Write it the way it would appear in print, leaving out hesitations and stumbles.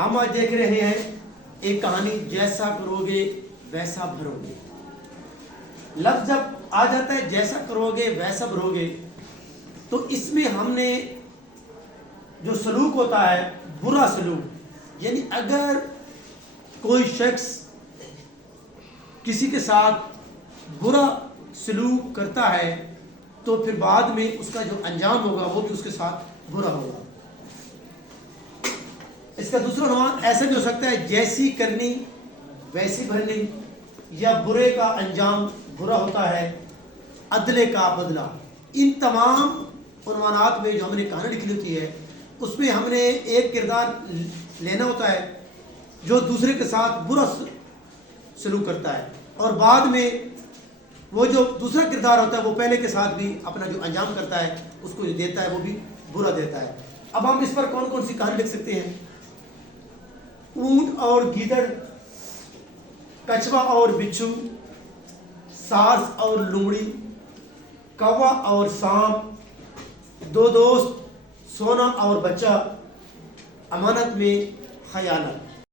ہم آج دیکھ رہے ہیں ایک کہانی جیسا کرو گے ویسا بھرو گے. لفظ جب آ جاتا ہے جیسا کرو گے ویسا بھرو گے تو اس میں ہم نے جو سلوک ہوتا ہے برا سلوک، یعنی اگر کوئی شخص کسی کے ساتھ برا سلوک کرتا ہے تو پھر بعد میں اس کا جو انجام ہوگا وہ بھی اس کے ساتھ برا ہوگا. اس کا دوسرا عنوان ایسا بھی ہو سکتا ہے جیسی کرنی ویسی بھرنی، یا برے کا انجام برا ہوتا ہے عدلے کا بدلہ. ان تمام عنوانات میں جو ہم نے کہانی لکھی ہوتی ہے اس میں ہم نے ایک کردار لینا ہوتا ہے جو دوسرے کے ساتھ برا سلوک کرتا ہے، اور بعد میں وہ جو دوسرا کردار ہوتا ہے وہ پہلے کے ساتھ بھی اپنا جو انجام کرتا ہے اس کو جو دیتا ہے وہ بھی برا دیتا ہے. اب ہم اس پر کون کون سی کہانی لکھ سکتے ہیں؟ اونٹ اور گیدڑ، کچھوا اور بچھو، سارس اور لومڑی، کوا اور سانپ، دو دوست، سونا اور بچہ، امانت میں خیانت.